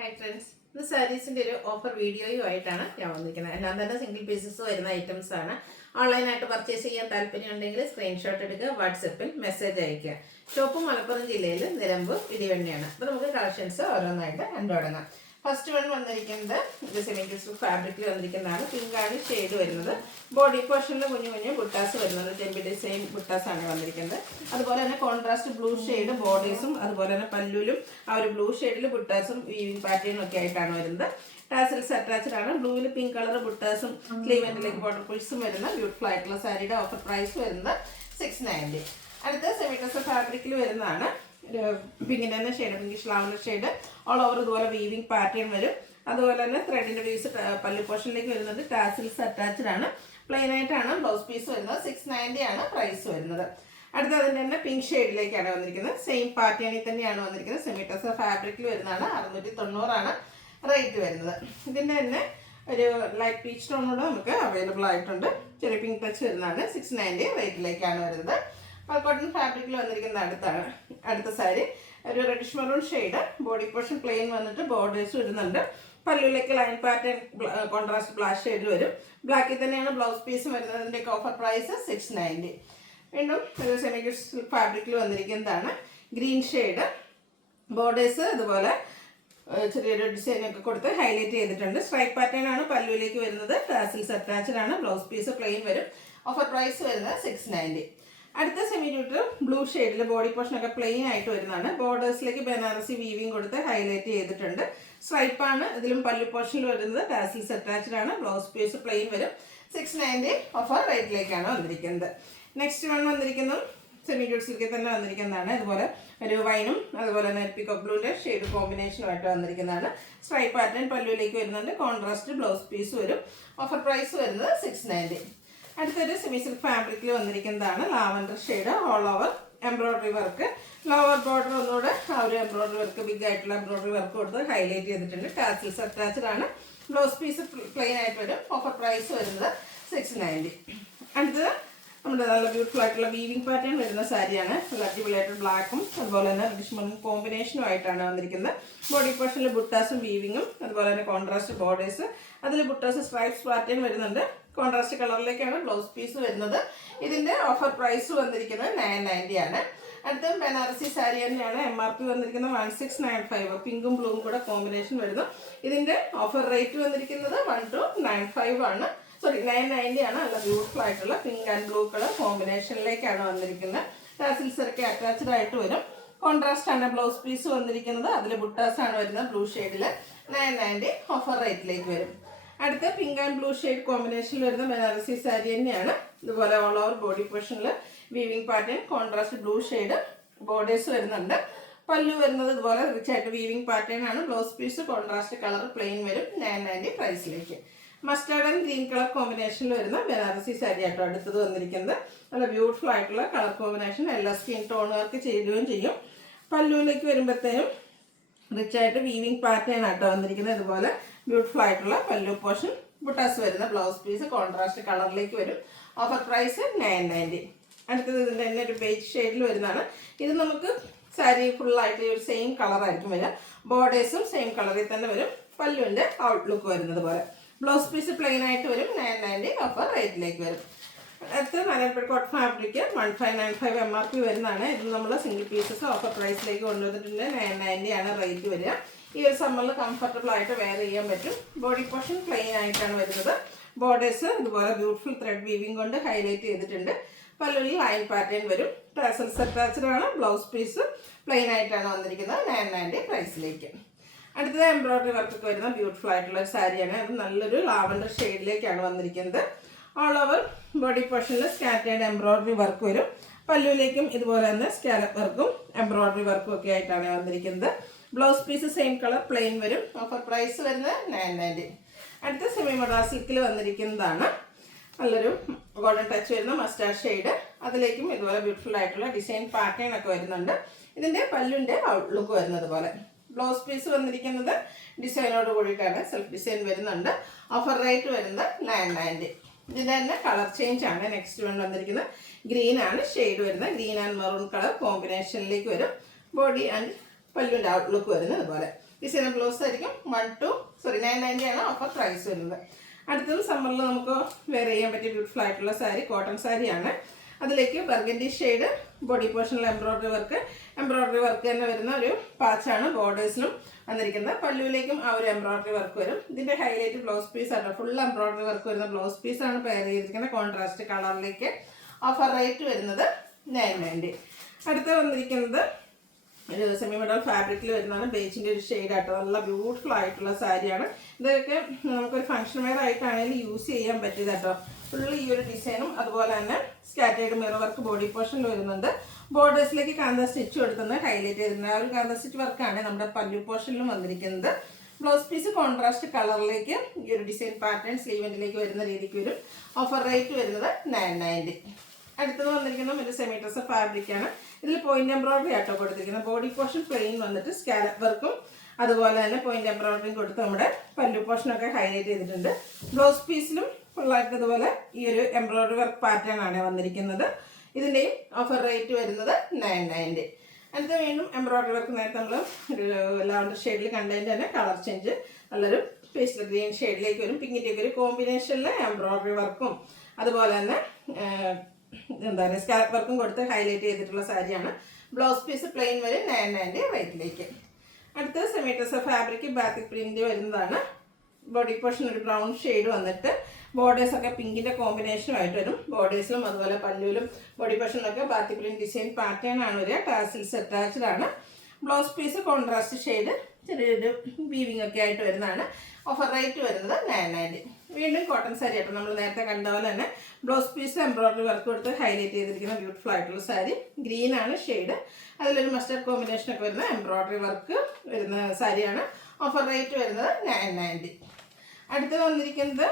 Hi friends, ഇത് സാരീസിൻ്റെ ഒരു offer വീഡിയോയുമായിട്ടാണ് ഞാൻ വന്നിരിക്കുന്നത്. എല്ലാം തന്നെ സിംഗിൾ പീസസ് വരുന്ന ഐറ്റംസ് ആണ്. ഓൺലൈനായിട്ട് പർച്ചേസ് ചെയ്യാൻ താല്പര്യമുണ്ടെങ്കിൽ സ്ക്രീൻഷോട്ട് എടുക്കുക, വാട്സപ്പിൽ മെസ്സേജ് അയയ്ക്കുക. ഷോപ്പ് മലപ്പുറം ജില്ലയിൽ നിലമ്പൂർ ഇടിവണ്ണിയാണ്. അപ്പോൾ നമുക്ക് കളക്ഷൻസ് ഓരോന്നായിട്ട് കണ്ടു തുടങ്ങാം. ഫസ്റ്റ് വൺ വന്നിരിക്കുന്നത് ഇത് സെമി സിൽക്ക് ഫാബ്രിക്കിൽ വന്നിരിക്കുന്നതാണ്. പിങ്കാണ് ഷെയ്ഡ് വരുന്നത്. ബോഡി പോർഷനിൽ കുഞ്ഞു കുഞ്ഞു ബുട്ടാസ് വരുന്നത്. ടെമ്പി ഡിസൈൻ ബുട്ടാസാണ് വന്നിരിക്കുന്നത്. അതുപോലെ തന്നെ കോൺട്രാസ്റ്റ് ബ്ലൂ ഷെയ്ഡ് ബോർഡേഴ്സും അതുപോലെ തന്നെ പല്ലുലും ആ ഒരു ബ്ലൂ ഷെയ്ഡിൽ ബുട്ടാസും വീവിംഗ് പാറ്റേണും ഒക്കെ ആയിട്ടാണ് വരുന്നത്. ടാസൽസ് അറ്റാച്ച്ഡ് ആണ്. ബ്ലൂവിൽ പിങ്ക് കളർ ബുട്ടാസും ക്ലീവൻറ്റിലേക്ക് ബോർഡർ പുൾസും വരുന്ന ബ്യൂട്ടിഫുൾ ആയിട്ടുള്ള സാരിയുടെ ഓഫർ പ്രൈസ് വരുന്നത് 690. അടുത്ത സെമി ടെക്സ്റ്റൈൽ ഫാബ്രിക്കിൽ വരുന്നതാണ്. പിങ്കിൻ്റെ തന്നെ shade, pinkish lavender shade. All over ഇതുപോലെ വീവിംഗ് പാറ്റേൺ വരും. അതുപോലെ തന്നെ ത്രെഡിൻ്റെ പീസ് പല്ലു പോർഷനിലേക്ക് വരുന്നുണ്ട്. ടാസിൽസ് അറ്റാച്ച്ഡ് ആണ്. പ്ലെയിൻ ആയിട്ടാണ് ബ്ലൗസ് പീസ് വരുന്നത്. 690 ആണ് പ്രൈസ് വരുന്നത്. അടുത്ത അതിൻ്റെ തന്നെ പിങ്ക് ഷെയ്ഡിലേക്കാണ് വന്നിരിക്കുന്നത്. സെയിം പാറ്റേണിൽ തന്നെയാണ് വന്നിരിക്കുന്നത്. സെമി ടെക്സ്റ്റൈൽ ഫാബ്രിക്കിൽ വരുന്നതാണ്. 690 ആണ് റേറ്റ് വരുന്നത്. ഇതിൻ്റെ തന്നെ ഒരു ലൈറ്റ് പീച്ച് ടോണോട് നമുക്ക് അവൈലബിൾ ആയിട്ടുണ്ട്. ചെറിയ പിങ്ക് ടച്ച് വരുന്നതാണ്. 690 റേറ്റിലേക്കാണ് വരുന്നത്. കോട്ടൺ ഫാബ്രിക്കിൽ വന്നിരിക്കുന്ന അടുത്ത സാരി ഒരു reddish maroon shade. Body portion plain വന്നിട്ട് ബോർഡേഴ്സ് വരുന്നുണ്ട്. പല്ലുവിലേക്ക് line pattern contrast black shade വരും. ബ്ലാക്കിൽ തന്നെയാണ് ബ്ലൗസ് പീസ് വരുന്നത്. അതിൻ്റെ ഓഫർ പ്രൈസ് 690. വീണ്ടും ഒരു സെമി സിൽക്ക് ഫാബ്രിക്കിൽ വന്നിരിക്കുന്നതാണ്. Green shade. ബോർഡേഴ്സ് അതുപോലെ ചെറിയൊരു ഡിസൈനൊക്കെ കൊടുത്ത് ഹൈലൈറ്റ് ചെയ്തിട്ടുണ്ട്. സ്ട്രൈപ്പ് പാറ്റേൺ ആണ് പല്ലുവിലേക്ക് വരുന്നത്. ടാസിൽസ് അറ്റാച്ച്ഡ് ആണ്. ബ്ലൗസ് പീസ് പ്ലെയിൻ വരും. ഓഫർ പ്രൈസ് വരുന്നത് 690. അടുത്ത സെമി ന്യൂട്രൽ ബ്ലൂ ഷെയ്ഡിൽ ബോഡി പോർഷനൊക്കെ പ്ലെയിൻ ആയിട്ട് വരുന്നതാണ്. ബോർഡേഴ്സിലേക്ക് ബനാറസി വീവിങ് കൊടുത്ത് ഹൈലൈറ്റ് ചെയ്തിട്ടുണ്ട്. സ്ട്രൈപ്പാണ് ഇതിലും പല്ലു പോർഷനിൽ വരുന്നത്. ടാസിൽസ് അറ്റാച്ച്ഡ് ആണ്. ബ്ലൗസ് പീസ് പ്ലെയിൻ വരും. 690 ഓഫർ റേറ്റിലേക്കാണ് വന്നിരിക്കുന്നത്. നെക്സ്റ്റ് വൺ വന്നിരിക്കുന്നത് സെമി ഡ്യൂട്ട് സിൽക്കിൽ തന്നെ വന്നിരിക്കുന്നതാണ്. ഇതുപോലെ ഒരു വൈനും അതുപോലെ തന്നെ പിക്കോക്ക് ബ്ലൂവിൻ്റെ ഷെയ്ഡ് കോമ്പിനേഷനുമായിട്ട് വന്നിരിക്കുന്നതാണ്. സ്ട്രൈപ്പ് പാറ്റേൺ പല്ലുവിലേക്ക് വരുന്നുണ്ട്. കോൺട്രാസ്റ്റ് ബ്ലൗസ് പീസ് വരും. ഓഫർ പ്രൈസ് വരുന്നത് 690. അടുത്തൊരു സെമി സിൽക്ക് ഫാബ്രിക്കിൽ വന്നിരിക്കുന്നതാണ്. Lavender shade. All over embroidery work. Lower border ഒന്നുകൂടെ ആ ഒരു എംബ്രോയ്ഡറി വർക്ക് ബിഗ് ആയിട്ടുള്ള എംബ്രോയ്ഡറി വർക്ക് കൊടുത്ത് ഹൈലൈറ്റ് ചെയ്തിട്ടുണ്ട്. ടാസിൽസ് അറ്റാച്ച്ഡ് ആണ്. ബ്ലൗസ് പീസ് പ്ലെയിൻ ആയിട്ട് വരും. ഓഫർ പ്രൈസ് വരുന്നത് 690. അടുത്തത് നമ്മുടെ നല്ല ബ്യൂട്ടിഫുൾ ആയിട്ടുള്ള വീവിംഗ് പാറ്റേൺ വരുന്ന സാരിയാണ്. നല്ല അടിപൊളിയായിട്ട് ബ്ലാക്കും അതുപോലെ തന്നെ റിഷ്മണും കോമ്പിനേഷനും ആയിട്ടാണ് വന്നിരിക്കുന്നത്. ബോഡി പോർഷനിൽ ബുട്ടാസും വീവിങ്ങും അതുപോലെ തന്നെ കോൺട്രാസ്റ്റ് ബോർഡേഴ്സ്. അതിൽ ബുട്ടാസ് സ്ട്രൈപ്സ് പാറ്റേൺ വരുന്നുണ്ട്. കോൺട്രാസ്റ്റ് കളറിലേക്കാണ് ബ്ലൗസ് പീസ് വരുന്നത്. ഇതിൻ്റെ ഓഫർ പ്രൈസ് വന്നിരിക്കുന്നത് 990 ആണ്. അടുത്ത ബനാറസി സാരി തന്നെയാണ്. MRP വന്നിരിക്കുന്നത് 1695. പിങ്കും ബ്ലൂവും കൂടെ കോമ്പിനേഷൻ വരുന്നു. ഇതിൻ്റെ ഓഫർ റേറ്റ് വന്നിരിക്കുന്നത് 1295 ആണ്. 990 ആണ്. നല്ല ബ്യൂട്ടിഫുൾ ആയിട്ടുള്ള പിങ്ക് ആൻഡ് ബ്ലൂ കളർ കോമ്പിനേഷനിലേക്കാണ് വന്നിരിക്കുന്നത്. ടാസിൽസ് ഒക്കെ അറ്റാച്ച്ഡ് ആയിട്ട് വരും. കോൺട്രാസ്റ്റ് ആണ് ബ്ലൗസ് പീസ് വന്നിരിക്കുന്നത്. അതിൽ ബുട്ടാസ് ആണ് വരുന്നത് ബ്ലൂ ഷെയ്ഡിൽ. 990 ഓഫർ റേറ്റിലേക്ക് വരും. അടുത്ത പിങ്ക് ആൻഡ് ബ്ലൂ ഷെയ്ഡ് കോമ്പിനേഷനിൽ വരുന്ന ബനാറസി സാരി തന്നെയാണ്. ഇതുപോലെ ഓൾ ഓവർ ബോഡി പോർഷനിൽ weaving pattern contrast blue shade borders വരുന്നുണ്ട്. പല്ലു വരുന്നത് ഇതുപോലെ റിച്ച് ആയിട്ട് വീവിംഗ് പാറ്റേൺ ആണ്. Blouse piece contrast colour plain വരും. 990 പ്രൈസിലേക്ക്. മസ്റ്റാർഡ് ആൻഡ് ഗ്രീൻ കളർ കോമ്പിനേഷനിൽ വരുന്ന ബനാറസി സാരി ആട്ടോ അടുത്തത് വന്നിരിക്കുന്നത്. നല്ല ബ്യൂട്ടിഫുൾ ആയിട്ടുള്ള കളർ കോമ്പിനേഷൻ. എല്ലാ സ്കിൻ ടോണുകാർക്ക് ചേരുകയും ചെയ്യും. പല്ലുവിലേക്ക് വരുമ്പോഴത്തേനും റിച്ച് ആയിട്ട് വീവിംഗ് പാറ്റേൺ ആട്ടോ വന്നിരിക്കുന്നത്. ഇതുപോലെ ബ്യൂട്ടിഫുൾ ആയിട്ടുള്ള പല്ലു പോർഷൻ ബുട്ടാസ് വരുന്ന ബ്ലൗസ് പീസ് കോൺട്രാസ്റ്റ് കളറിലേക്ക് വരും. Offer price 990. അടുത്തത് ഇതിൻ്റെ തന്നെ ഒരു ബേജ് ഷെയ്ഡിൽ വരുന്നതാണ്. ഇത് നമുക്ക് സാരി ഫുള്ളായിട്ട് ഒരു സെയിം കളറായിരിക്കും വരിക. ബോർഡേഴ്സും സെയിം കളറിൽ തന്നെ വരും. പല്ലുവിൻ്റെ ഔട്ട്ലുക്ക് വരുന്നത് പോലെ. ബ്ലൗസ് പീസ് പ്ലെയിൻ ആയിട്ട് വരും. 990 ഓഫർ റേറ്റിലേക്ക് വരും. അടുത്ത നാരായണപ്പേട്ട് കോട്ടൺ ഫാബ്രിക്ക് 1595 MRP വരുന്നതാണ്. ഇത് നമ്മൾ സിംഗിൾ പീസസ് ഓഫർ പ്രൈസിലേക്ക് കൊണ്ടുവന്നിട്ടുണ്ട്. 990 ആണ് റേറ്റ് വരിക. ഈ ഒരു സമ്മറിൽ കംഫർട്ടബിൾ ആയിട്ട് വെയർ ചെയ്യാൻ പറ്റും. ബോഡി പോർഷൻ പ്ലെയിൻ ആയിട്ടാണ് വരുന്നത്. ബോർഡേഴ്സ് ഇതുപോലെ ബ്യൂട്ടിഫുൾ ത്രെഡ് വീവിംഗ് കൊണ്ട് ഹൈലൈറ്റ് ചെയ്തിട്ടുണ്ട്. പല്ലുവിൽ ലൈൻ പാറ്റേൺ വരും. ടാസൽസ് അറ്റാച്ച്ഡ് ആണ്. ബ്ലൗസ് പീസ് പ്ലെയിൻ ആയിട്ടാണ് വന്നിരിക്കുന്നത്. 990 പ്രൈസിലേക്ക്. അടുത്തത് എംബ്രോയ്ഡറി വർക്കൊക്കെ വരുന്ന ബ്യൂട്ടിഫുൾ ആയിട്ടുള്ള ഒരു സാരിയാണ്. അത് നല്ലൊരു ലാവൻഡർ ഷെയ്ഡിലേക്കാണ് വന്നിരിക്കുന്നത്. ഓൾ ഓവർ ബോഡി പോർഷനിൽ സ്കാറ്റേർഡ് എംബ്രോയ്ഡറി വർക്ക് വരും. പല്ലുവിലേക്കും ഇതുപോലെ തന്നെ സ്കാലപ്പ് വർക്കും എംബ്രോയ്ഡറി വർക്കും ഒക്കെ ആയിട്ടാണ് വന്നിരിക്കുന്നത്. Blouse piece same colour plain വരും. ഓഫർ പ്രൈസ് വരുന്നത് 990. അടുത്ത സെമി മഡ്രാസ് സിൽക്കിൽ വന്നിരിക്കുന്നതാണ്. നല്ലൊരു ഗോൾഡൻ ടച്ച് വരുന്ന മസ്റ്റാർഡ് ഷെയ്ഡ്. അതിലേക്കും ഇതുപോലെ ബ്യൂട്ടിഫുൾ ആയിട്ടുള്ള ഡിസൈൻ പാറ്റേൺ ഒക്കെ വരുന്നുണ്ട്. ഇതിൻ്റെ പല്ലുവിൻ്റെ ഔട്ട്ലുക്ക് വരുന്നത് പോലെ. ബ്ലൗസ് പീസ് വന്നിരിക്കുന്നത് ഡിസൈനോട് കൂടിയിട്ടാണ്. സെൽഫ് ഡിസൈൻ വരുന്നുണ്ട്. ഓഫർ റേറ്റ് വരുന്നത് 990. ഇതിൻ്റെ തന്നെ കളർ ചേഞ്ച് ആണ്. നെക്സ്റ്റ് വൺ വന്നിരിക്കുന്നത് ഗ്രീൻ ആണ് ഷെയ്ഡ് വരുന്നത്. ഗ്രീൻ ആൻഡ് മെറൂൺ കളർ കോമ്പിനേഷനിലേക്ക് വരും. ബോഡി ആൻഡ് പല്ലുവിൻ്റെ ഔട്ട്ലുക്ക് വരുന്നത് അതുപോലെ. ഡിസൈനർ ബ്ലൗസ് ആയിരിക്കും 990 ആണ് ഓഫർ പ്രൈസ് വരുന്നത്. അടുത്തത് സമ്മറിൽ നമുക്ക് വെയർ ചെയ്യാൻ പറ്റിയ ബ്യൂട്ടിഫുൾ ആയിട്ടുള്ള സാരി, കോട്ടൺ സാരിയാണ്. അതിലേക്ക് ബർഗൻഡി ഷെയ്ഡ് ബോഡി പോർഷനിൽ എംബ്രോയ്ഡറി വർക്ക് തന്നെ വരുന്ന ഒരു പാച്ചാണ് ബോർഡേഴ്സിലും വന്നിരിക്കുന്നത്. പല്ലുവിലേക്കും ആ ഒരു എംബ്രോയ്ഡറി വർക്ക് വരും. ഇതിൻ്റെ ഹൈലൈറ്റ് ബ്ലൗസ് പീസ് ആണ്, ഫുൾ എംബ്രോയ്ഡറി വർക്ക് വരുന്ന ബ്ലൗസ് പീസാണ് പെയർ ചെയ്തിരിക്കുന്നത് കോൺട്രാസ്റ്റ് കളറിലേക്ക്. ഓഫർ റേറ്റ് വരുന്നത് 990. അടുത്ത് വന്നിരിക്കുന്നത് ഒരു സെമി മെഡൽ ഫാബ്രിക്കിൽ വരുന്നതാണ്. ബേജിൻ്റെ ഒരു ഷെയ്ഡായിട്ട് നല്ല ബ്യൂട്ടിഫുൾ ആയിട്ടുള്ള സാരിയാണ്. ഇതൊക്കെ നമുക്കൊരു ഫംഗ്ഷൻ വെയർ ആയിട്ടാണെങ്കിലും യൂസ് ചെയ്യാൻ പറ്റിയത് കേട്ടോ. ഫുള്ള് ഈ ഒരു ഡിസൈനും അതുപോലെ തന്നെ സ്കാറ്റേർഡ് മിറർ വർക്ക് ബോഡി പോർഷനിൽ വരുന്നുണ്ട്. ബോർഡേഴ്സിലേക്ക് കാന്ത സ്റ്റിച്ച് കൊടുക്കുന്നത് ഹൈലൈറ്റ് ചെയ്തിട്ടുണ്ട്. ആ ഒരു കാന്ത സ്റ്റിച്ച് വർക്കാണ് നമ്മുടെ പല്ലു പോർഷനിലും വന്നിരിക്കുന്നത്. ബ്ലൗസ് പീസ് കോൺട്രാസ്റ്റ് കളറിലേക്ക് ഈ ഒരു ഡിസൈൻ പാറ്റേൺ സ്ലീവെൻറ്റിലേക്ക് വരുന്ന രീതിക്ക് വരും. ഓഫർ റേറ്റ് വരുന്നത് 990. അടുത്തത് വന്നിരിക്കുന്നത് ഒരു സെമി ഡ്രസ്സർ ഫാബ്രിക്കാണ്. ഇതിൽ പോയിന്റ് എംബ്രോയ്ഡറി ആട്ടോ കൊടുത്തിരിക്കുന്നത്. ബോഡി പോർഷൻ പ്ലെയിൻ വന്നിട്ട് സ്കാലപ്പ് വർക്കും അതുപോലെ തന്നെ പോയിന്റ് എംബ്രോയ്ഡറിയും കൊടുത്ത് നമ്മുടെ പല്ലു പോർഷനൊക്കെ ഹൈലൈറ്റ് ചെയ്തിട്ടുണ്ട്. ബ്ലൗസ് പീസിലും ഫുള്ളായിട്ട് ഇതുപോലെ ഈ ഒരു എംബ്രോയ്ഡറി വർക്ക് പാറ്റേൺ ആണ് വന്നിരിക്കുന്നത്. ഇതിൻ്റെയും ഓഫർ റേറ്റ് വരുന്നത് 990. അടുത്ത വീണ്ടും എംബ്രോയ്ഡറി വർക്ക് നേരത്തെ നമ്മൾ ഒരു ലാവൻഡർ ഷെയ്ഡിൽ കണ്ടതിൻ്റെ തന്നെ കളർ ചേഞ്ച് നല്ലൊരു പേസ്റ്റൽ ഗ്രീൻ ഷെയ്ഡിലേക്ക് വരും. പിങ്കിൻ്റെയൊക്കെ ഒരു കോമ്പിനേഷനിൽ എംബ്രോയ്ഡറി വർക്കും അതുപോലെ തന്നെ എന്താ പറയുക സ്കാലപ്പ് വർക്കും കൊടുത്ത് ഹൈലൈറ്റ് ചെയ്തിട്ടുള്ള സാരിയാണ്. ബ്ലൗസ് പീസ് പ്ലെയിൻ വരും 990 റേറ്റിലേക്ക്. അടുത്ത semi dresser fabric batik print വരുന്നതാണ്. ബോഡി പോർഷൻ ഒരു ബ്രൗൺ ഷെയ്ഡ് വന്നിട്ട് ബോർഡേഴ്സൊക്കെ പിങ്കിൻ്റെ കോമ്പിനേഷനുമായിട്ട് വരും. ബോർഡേഴ്സിലും അതുപോലെ പല്ലുവിലും ബോഡി പോർഷനിലൊക്കെ ബാത്തിക് പ്രിന്റ് ഡിസൈൻ പാറ്റേൺ ആണ് വരിക. ടാസിൽസ് അറ്റാച്ച്ഡ് ആണ്. ബ്ലൗസ് പീസ് കോൺട്രാസ്റ്റ് ഷെയ്ഡ് ചെറിയൊരു വീവിംഗ് ഒക്കെ ആയിട്ട് വരുന്നതാണ്. ഓഫർ റേറ്റ് വരുന്നത് 990. വീണ്ടും കോട്ടൺ സാരി ആയിട്ട് നമ്മൾ നേരത്തെ കണ്ട പോലെ തന്നെ ബ്ലൗസ് പീസ് എംബ്രോയ്ഡറി വർക്ക് കൊടുത്ത് ഹൈലൈറ്റ് ചെയ്തിരിക്കുന്ന ബ്യൂട്ടിഫുൾ ആയിട്ടുള്ള സാരി. ഗ്രീൻ ആണ് ഷെയ്ഡ്. അതിലൊരു മസ്റ്റർഡ് കോമ്പിനേഷനൊക്കെ വരുന്ന എംബ്രോയ്ഡറി വർക്ക് വരുന്ന സാരിയാണ്. ഓഫർ റേറ്റ് വരുന്നത് 990. അടുത്ത് വന്നിരിക്കുന്നത്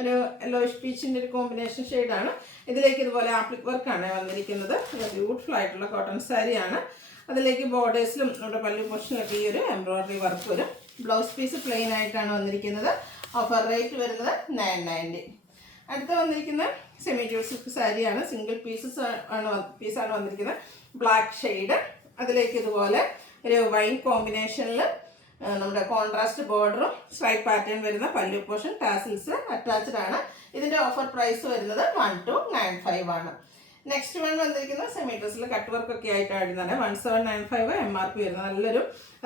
ഒരു യെല്ലോയിഷ് പീച്ചിൻ്റെ ഒരു കോമ്പിനേഷൻ ഷെയ്ഡാണ്. ഇതിലേക്ക് ഇതുപോലെ ആപ്ലിക് വർക്കാണ് വന്നിരിക്കുന്നത്. ബ്യൂട്ടിഫുൾ ആയിട്ടുള്ള കോട്ടൺ സാരിയാണ്. അതിലേക്ക് ബോർഡേഴ്സിലും നമ്മുടെ പല്ലു പോർഷനിലൊക്കെ ഈ ഒരു എംബ്രോയ്ഡറി വർക്ക് വരും. ബ്ലൗസ് പീസ് പ്ലെയിൻ ആയിട്ടാണ് വന്നിരിക്കുന്നത്. ഓഫർ റേറ്റ് വരുന്നത് 990. അടുത്ത വന്നിരിക്കുന്ന സെമി ജൂട്ട് സിൽക്ക് സാരിയാണ്. സിംഗിൾ പീസാണ് വന്നിരിക്കുന്നത്. Black shade. അതിലേക്ക് ഇതുപോലെ ഒരു വൈൻ കോമ്പിനേഷനിൽ നമ്മുടെ കോൺട്രാസ്റ്റ് ബോർഡറും സ്ട്രൈപ്പ് പാറ്റേൺ വരുന്ന പല്ലു പോർഷൻ ടാസിൽസ് അറ്റാച്ച്ഡ് ആണ്. ഇതിൻ്റെ ഓഫർ പ്രൈസ് വരുന്നത് 1295 ആണ്. നെക്സ്റ്റ് വൺ വന്നിരിക്കുന്നത് സെമി ഡ്രസ്സിൽ കട്ട് വർക്ക് ഒക്കെ ആയിട്ടാണ് വരുന്നത്. 1795 MRP വരുന്നത്. നല്ലൊരു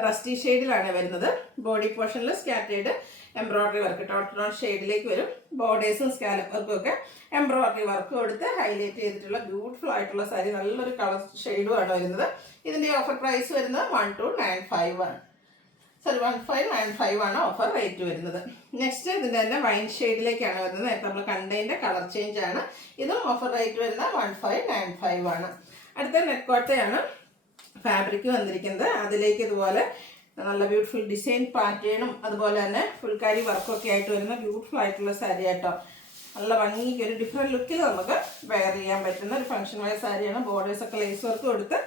റസ്റ്റി ഷെയ്ഡിലാണ് വരുന്നത്. ബോഡി പോർഷനിൽ സ്കാറ്റേർഡ് എംബ്രോയ്ഡറി വർക്ക് ടോൺ ഷെയ്ഡിലേക്ക് വരും. ബോർഡേഴ്സും സ്കാലപ്പ് വർക്കും ഒക്കെ എംബ്രോയ്ഡറി വർക്ക് കൊടുത്ത് ഹൈലൈറ്റ് ചെയ്തിട്ടുള്ള ബ്യൂട്ടിഫുൾ ആയിട്ടുള്ള സാരി. നല്ലൊരു കളർ ഷെയ്ഡുമാണ് വരുന്നത്. ഇതിൻ്റെ ഓഫർ പ്രൈസ് വരുന്നത് 1295 ആണ്. 1595 ആണ് ഓഫർ റേറ്റ് വരുന്നത്. നെക്സ്റ്റ് ഇതിൻ്റെ തന്നെ വൈൻ ഷെയ്ഡിലേക്കാണ് വരുന്നത്. നേരത്തെ നമ്മൾ കണ്ടതിൻ്റെ കളർ ചേഞ്ച് ആണ്. ഇതും ഓഫർ റേറ്റ് വരുന്നത് 1595 ആണ്. അടുത്ത നെക്കോട്ടയാണ് ഫാബ്രിക് വന്നിരിക്കുന്നത്. അതിലേക്ക് ഇതുപോലെ നല്ല ബ്യൂട്ടിഫുൾ ഡിസൈൻ പാറ്റേണും അതുപോലെ തന്നെ ഫുൾക്കാരി വർക്കൊക്കെ ആയിട്ട് വരുന്ന ബ്യൂട്ടിഫുൾ ആയിട്ടുള്ള സാരി ആട്ടോ. നല്ല ഭംഗിക്ക് ഒരു ഡിഫറെൻറ്റ് ലുക്കിൽ നമുക്ക് വെയർ ചെയ്യാൻ പറ്റുന്ന ഒരു ഫംഗ്ഷൻ വെയർ സാരിയാണ്. ബോർഡേഴ്സൊക്കെ ലേസ് വർക്ക് കൊടുത്ത്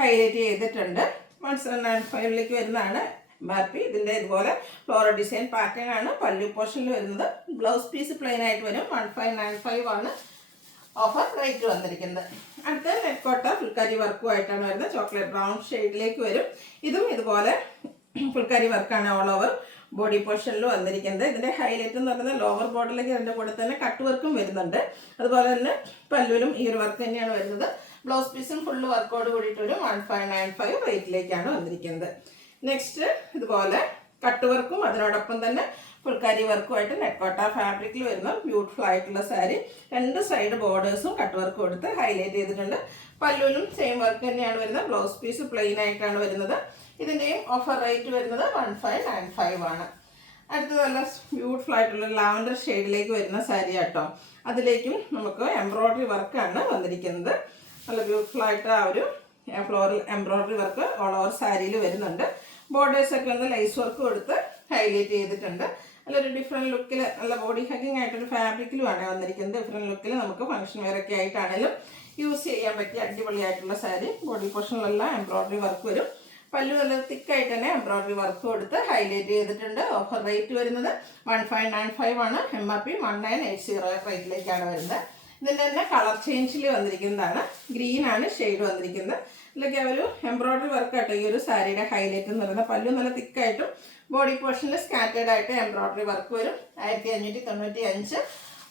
ഹൈലൈറ്റ് ചെയ്തിട്ടുണ്ട്. 1795 വരുന്നതാണ് MRP. ഇതിൻ്റെ ഇതുപോലെ ഫ്ലോറൽ ഡിസൈൻ പാറ്റേൺ ആണ് പല്ലു പോർഷനിൽ വരുന്നത്. ബ്ലൗസ് പീസ് പ്ലെയിൻ ആയിട്ട് വരും. 1595 ആണ് ഓഫർ റേറ്റ് വന്നിരിക്കുന്നത്. അടുത്ത നെക്കോട്ട ഫുൾക്കാരി വർക്കുമായിട്ടാണ് വരുന്നത്. ചോക്ലേറ്റ് ബ്രൗൺ ഷെയ്ഡിലേക്ക് വരും. ഇതും ഇതുപോലെ ഫുൾക്കാരി വർക്കാണ് ഓൾ ഓവർ ബോഡി പോർഷനിൽ വന്നിരിക്കുന്നത്. ഇതിൻ്റെ ഹൈലൈറ്റ് എന്ന് പറയുന്നത് ലോവർ ബോർഡിലേക്ക് അതിൻ്റെ കൂടെ തന്നെ കട്ട് വർക്കും വരുന്നുണ്ട്. അതുപോലെ തന്നെ പല്ലുവിലും ഈ ഒരു വർക്ക് തന്നെയാണ് വരുന്നത്. ബ്ലൗസ് പീസും ഫുള്ള് വർക്കോട് കൂടിയിട്ട് ഒരു 1595 റേറ്റിലേക്കാണ് വന്നിരിക്കുന്നത്. നെക്സ്റ്റ് ഇതുപോലെ കട്ട് വർക്കും അതിനോടൊപ്പം തന്നെ ഫുൾക്കാരി വർക്കുമായിട്ട് നെക്കോട്ട ഫാബ്രിക്കിൽ വരുന്ന ബ്യൂട്ടിഫുൾ ആയിട്ടുള്ള സാരി. രണ്ട് സൈഡ് ബോർഡേഴ്സും കട്ട് വർക്ക് കൊടുത്ത് ഹൈലൈറ്റ് ചെയ്തിട്ടുണ്ട്. പല്ലുവിലും സെയിം വർക്ക് തന്നെയാണ് വരുന്നത്. ബ്ലൗസ് പീസ് പ്ലെയിൻ ആയിട്ടാണ് വരുന്നത്. ഇതിൻ്റെയും ഓഫർ റേറ്റ് വരുന്നത് 1595 ആണ്. അടുത്തത് നല്ല ബ്യൂട്ടിഫുൾ ആയിട്ടുള്ള ലാവൻഡർ ഷെയ്ഡിലേക്ക് വരുന്ന സാരി ആട്ടോ. അതിലേക്കും നമുക്ക് എംബ്രോയ്ഡറി വർക്കാണ് വന്നിരിക്കുന്നത്. നല്ല ബ്യൂട്ടിഫുൾ ആയിട്ട് ആ ഒരു floral embroidery work all over സാരിയിൽ വരുന്നുണ്ട്. ബോർഡേഴ്സൊക്കെ ഒന്ന് ലൈസ് വർക്ക് കൊടുത്ത് ഹൈലൈറ്റ് ചെയ്തിട്ടുണ്ട്. നല്ലൊരു ഡിഫറെൻറ്റ് ലുക്കിൽ നല്ല ബോഡി ഹഗിങ് ആയിട്ടൊരു ഫാബ്രിക്കിലുമാണ് വന്നിരിക്കുന്നത്. ഡിഫറെൻറ്റ് ലുക്കിൽ നമുക്ക് ഫംഗ്ഷൻ വെയറൊക്കെ ആയിട്ടാണെങ്കിലും യൂസ് ചെയ്യാൻ പറ്റിയ അടിപൊളിയായിട്ടുള്ള സാരി. ബോഡി പോർഷനിലെല്ലാം എംബ്രോയ്ഡറി വർക്ക് വരും. പല്ലു നല്ല തിക്കായിട്ട് തന്നെ എംബ്രോയ്ഡറി വർക്ക് കൊടുത്ത് ഹൈലൈറ്റ് ചെയ്തിട്ടുണ്ട്. ഓഫർ റേറ്റ് വരുന്നത് 1595 ആണ്. MRP 1980 റേറ്റിലേക്കാണ് വരുന്നത്. ഇതിൻ്റെ തന്നെ കളർ ചേഞ്ചിൽ വന്നിരിക്കുന്നതാണ്. ഗ്രീനാണ് ഷെയ്ഡ് വന്നിരിക്കുന്നത്. ഇതിലൊക്കെ ഒരു എംബ്രോയ്ഡറി വർക്ക് ആട്ടോ ഈ ഒരു സാരിയുടെ ഹൈലൈറ്റ് എന്ന് പറയുന്നത്. പല്ലു നല്ല തിക്കായിട്ടും ബോഡി പോർഷനിൽ സ്കാറ്റേർഡ് ആയിട്ട് എംബ്രോയ്ഡറി വർക്ക് വരും. 1595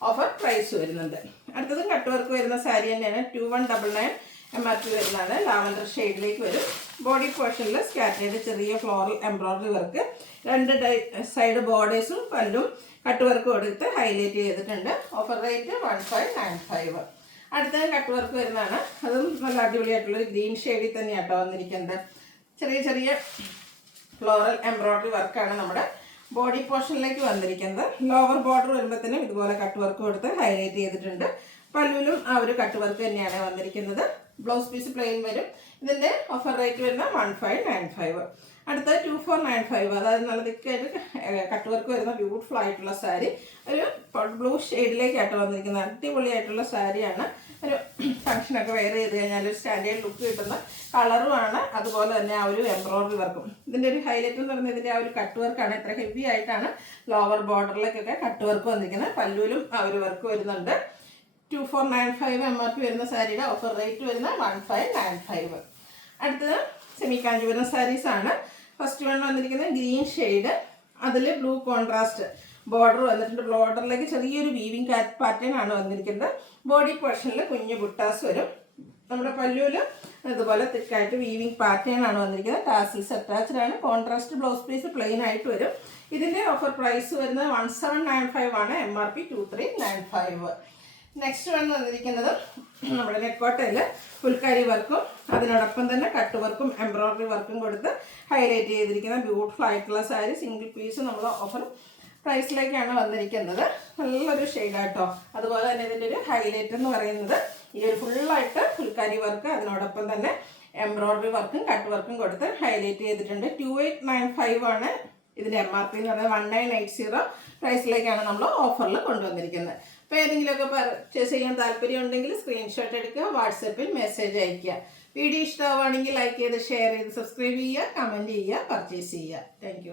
ഓഫർ പ്രൈസ് വരുന്നുണ്ട്. അടുത്തത് കട്ട് വർക്ക് വരുന്ന സാരി തന്നെയാണ്. 2199 MRP വരുന്നതാണ്. ലാവൻഡർ ഷെയ്ഡിലേക്ക് വരും. ബോഡി പോർഷനിൽ സ്കാറ്റേർഡ് ചെറിയ ഫ്ലോറൽ എംബ്രോയ്ഡറി വർക്ക്, 2 സൈഡ് ബോർഡേഴ്സും പല്ലും കട്ട് വർക്കും എടുത്ത് ഹൈലൈറ്റ് ചെയ്തിട്ടുണ്ട്. Offer rate 1595. അടുത്തത് കട്ട് വർക്ക് വരുന്നതാണ്. അതും നല്ല അടിപൊളിയായിട്ടുള്ളൊരു ഗ്രീൻ ഷെയ്ഡിൽ തന്നെയാട്ടോ വന്നിരിക്കുന്നത്. ചെറിയ ചെറിയ ഫ്ലോറൽ എംബ്രോയ്ഡറി വർക്കാണ് നമ്മുടെ ബോഡി പോർഷനിലേക്ക് വന്നിരിക്കുന്നത്. ലോവർ ബോർഡർ വരുമ്പോഴത്തേനും ഇതുപോലെ കട്ട് വർക്ക് കൊടുത്ത് ഹൈലൈറ്റ് ചെയ്തിട്ടുണ്ട്. പല്ലുവിലും ആ ഒരു കട്ട് വർക്ക് തന്നെയാണ് വന്നിരിക്കുന്നത്. ബ്ലൗസ് പീസ് പ്ലെയിൻ വരും. ഇതിൻ്റെ ഓഫർ റേറ്റ് വരുന്ന 1595. അടുത്തത് 2495. അതായത് നല്ല തിക്കായിട്ട് കട്ട് വർക്ക് വരുന്ന ബ്യൂട്ടിഫുൾ ആയിട്ടുള്ള സാരി. ഒരു ബ്ലൂ ഷെയ്ഡിലേക്കായിട്ട് വന്നിരിക്കുന്നത്. അടിപൊളിയായിട്ടുള്ള സാരിയാണ്. ഒരു ഫംഗ്ഷനൊക്കെ വെയർ ചെയ്ത് കഴിഞ്ഞാൽ ഒരു സ്റ്റാൻഡേർഡ് ലുക്ക് കിട്ടുന്ന കളറുമാണ്. അതുപോലെ തന്നെ ആ ഒരു എംബ്രോയ്ഡറി വർക്കും. ഇതിൻ്റെ ഒരു ഹൈലൈറ്റ് എന്ന് പറയുന്നത് ഇതിൻ്റെ ആ ഒരു കട്ട് വർക്കാണ്. ഇത്ര ഹെവി ആയിട്ടാണ് ലോവർ ബോർഡറിലേക്കൊക്കെ കട്ട് വർക്ക് വന്നിരിക്കുന്നത്. പല്ലുവിലും ആ ഒരു വർക്ക് വരുന്നുണ്ട്. 2495 MRP വരുന്ന സാരിയുടെ ഓഫർ റേറ്റ് വരുന്ന 1595. അടുത്തത് സെമി കാഞ്ചീപുരം സാരീസാണ്. ഫസ്റ്റ് വൺ വന്നിരിക്കുന്നത് ഗ്രീൻ ഷെയ്ഡ്, അതിൽ ബ്ലൂ കോൺട്രാസ്റ്റ് ബോർഡർ വന്നിട്ടുണ്ട്. ബോർഡറിലേക്ക് ചെറിയൊരു വീവിങ് പാറ്റേൺ ആണ് വന്നിരിക്കുന്നത്. ബോഡി പോർഷനിൽ കുഞ്ഞു ബുട്ടാസ് വരും. നമ്മുടെ പല്ലുവിൽ ഇതുപോലെ തിക്കായിട്ട് വീവിങ് പാറ്റേൺ ആണ് വന്നിരിക്കുന്നത്. ടാസിൽസ് അറ്റാച്ച്ഡ് ആണ്. കോൺട്രാസ്റ്റ് ബ്ലൗസ് പീസ് പ്ലെയിൻ ആയിട്ട് വരും. ഇതിൻ്റെ ഓഫർ പ്രൈസ് വരുന്നത് 1795 ആണ്. MRP 2395. നെക്സ്റ്റ് വൺ വന്നിരിക്കുന്നത് നമ്മുടെ നെക്കോട്ടയിൽ ഫുൾക്കാരി വർക്കും അതിനോടൊപ്പം തന്നെ കട്ട് വർക്കും എംബ്രോയ്ഡറി വർക്കും കൊടുത്ത് ഹൈലൈറ്റ് ചെയ്തിരിക്കുന്ന ബ്യൂട്ടിഫുൾ ആയിട്ടുള്ള സാരി. സിംഗിൾ പീസ് നമ്മൾ ഓഫർ പ്രൈസിലേക്കാണ് വന്നിരിക്കുന്നത്. നല്ലൊരു ഷെയ്ഡാട്ടോ. അതുപോലെ തന്നെ ഇതിൻ്റെ ഒരു ഹൈലൈറ്റ് എന്ന് പറയുന്നത് ഈ ഒരു ഫുള്ളായിട്ട് ഫുൾക്കാരി വർക്ക് അതിനോടൊപ്പം തന്നെ എംബ്രോയ്ഡറി വർക്കും കട്ട് വർക്കും കൊടുത്ത് ഹൈലൈറ്റ് ചെയ്തിട്ടുണ്ട്. 2895 ആണ് ഇതിൻ്റെ MRP എന്ന് പറയുന്നത്. 1980 പ്രൈസിലേക്കാണ് നമ്മൾ ഓഫറിൽ കൊണ്ടുവന്നിരിക്കുന്നത്. അപ്പോൾ ഏതെങ്കിലുമൊക്കെ പർച്ചേസ് ചെയ്യാൻ താല്പര്യം ഉണ്ടെങ്കിൽ സ്ക്രീൻഷോട്ട് എടുക്കുക, വാട്സപ്പിൽ മെസ്സേജ് അയയ്ക്കുക. വീഡിയോ ഇഷ്ടമാവുകയാണെങ്കിൽ ലൈക്ക് ചെയ്ത് ഷെയർ ചെയ്ത് സബ്സ്ക്രൈബ് ചെയ്യുക, കമൻറ്റ് ചെയ്യുക, പർച്ചേസ് ചെയ്യുക. താങ്ക്